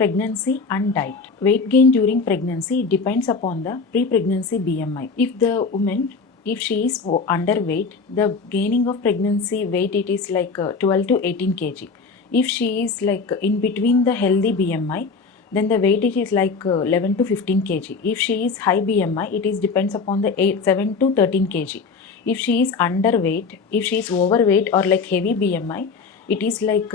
pregnancy and diet. Weight gain during pregnancy depends upon the pre-pregnancy BMI. If the woman, if she is underweight, the gaining of pregnancy weight it is like 12 to 18 kg. If she is like in between the healthy BMI, then the weight it is like 11 to 15 kg. If she is high BMI, it is depends upon the 7 to 13 kg. If she is underweight, if she is overweight or like heavy BMI, it is like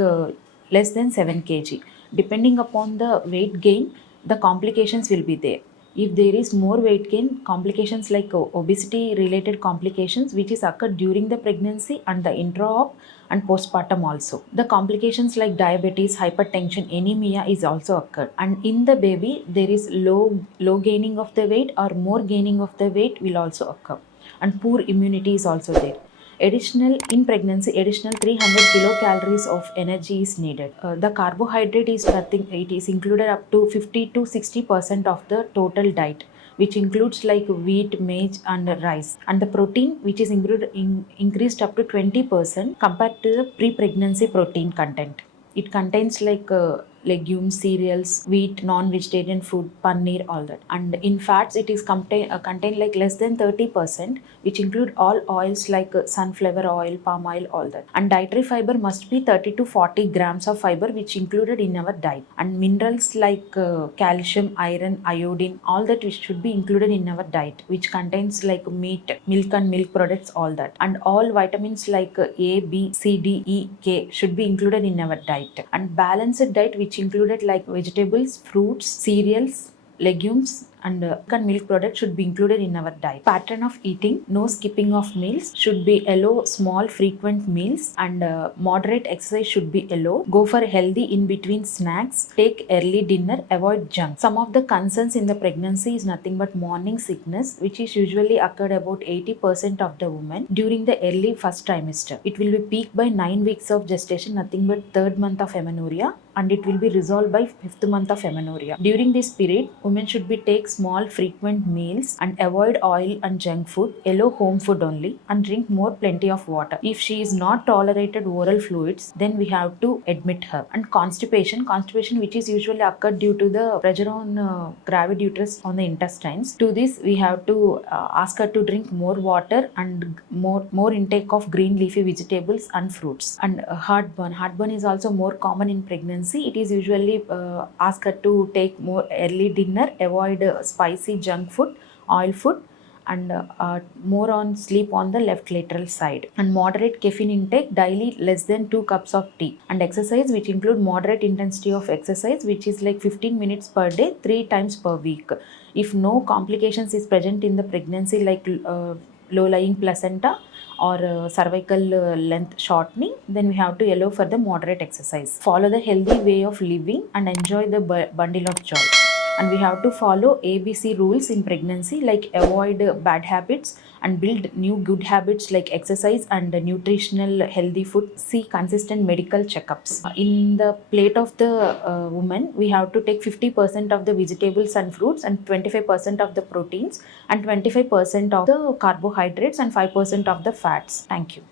less than 7 kg. Depending upon the weight gain, the complications will be there. If there is more weight gain, complications like obesity related complications which is occurred during the pregnancy and the intra-op and postpartum also. The complications like diabetes, hypertension, anemia is also occurred. And in the baby, there is low gaining of the weight or more gaining of the weight will also occur. And poor immunity is also there. In pregnancy, additional 300 kilocalories of energy is needed. The carbohydrate is nothing, it is included up to 50 to 60% of the total diet, which includes like wheat, maize and rice. And the protein, which is increased up to 20% compared to the pre-pregnancy protein content. It contains like legumes, cereals, wheat, non-vegetarian food, paneer, all that. And in fats, it is contained like less than 30%, which include all oils like sunflower oil, palm oil, all that. And dietary fiber must be 30 to 40 grams of fiber, which included in our diet. And minerals like calcium, iron, iodine, all that which should be included in our diet, which contains like meat, milk and milk products, all that. And all vitamins like A, B, C, D, E, K should be included in our diet. And balanced diet, which included like vegetables, fruits, cereals, legumes and milk products should be included in our diet. Pattern of eating: no skipping of meals, should be allow small frequent meals, and moderate exercise should be allowed. Go for healthy in between snacks, take early dinner, avoid junk. Some of the concerns in the pregnancy is nothing but morning sickness, which is usually occurred about 80% of the women during the early first trimester. It will be peaked by 9 weeks of gestation, nothing but third month of amenorrhea, and it will be resolved by 5th month of amenorrhea. During this period, women should be take small frequent meals and avoid oil and junk food, allow home food only, and drink more plenty of water. If she is not tolerated oral fluids, then we have to admit her. And constipation which is usually occurred due to the pressure on gravid uterus on the intestines. To this, we have to ask her to drink more water and more intake of green leafy vegetables and fruits. And heartburn is also more common in pregnancy. It is usually asked her to take more early dinner, avoid spicy junk food, oil food, and more on sleep on the left lateral side. And moderate caffeine intake, daily less than 2 cups of tea. And exercise, which include moderate intensity of exercise, which is like 15 minutes per day, 3 times per week. If no complications is present in the pregnancy like low-lying placenta or cervical length shortening, then we have to allow for the moderate exercise. Follow the healthy way of living and enjoy the bundle of joy. And we have to follow ABC rules in pregnancy, like avoid bad habits and build new good habits like exercise and nutritional healthy food. See consistent medical checkups. In the plate of the woman, we have to take 50% of the vegetables and fruits, and 25% of the proteins, and 25% of the carbohydrates, and 5% of the fats. Thank you.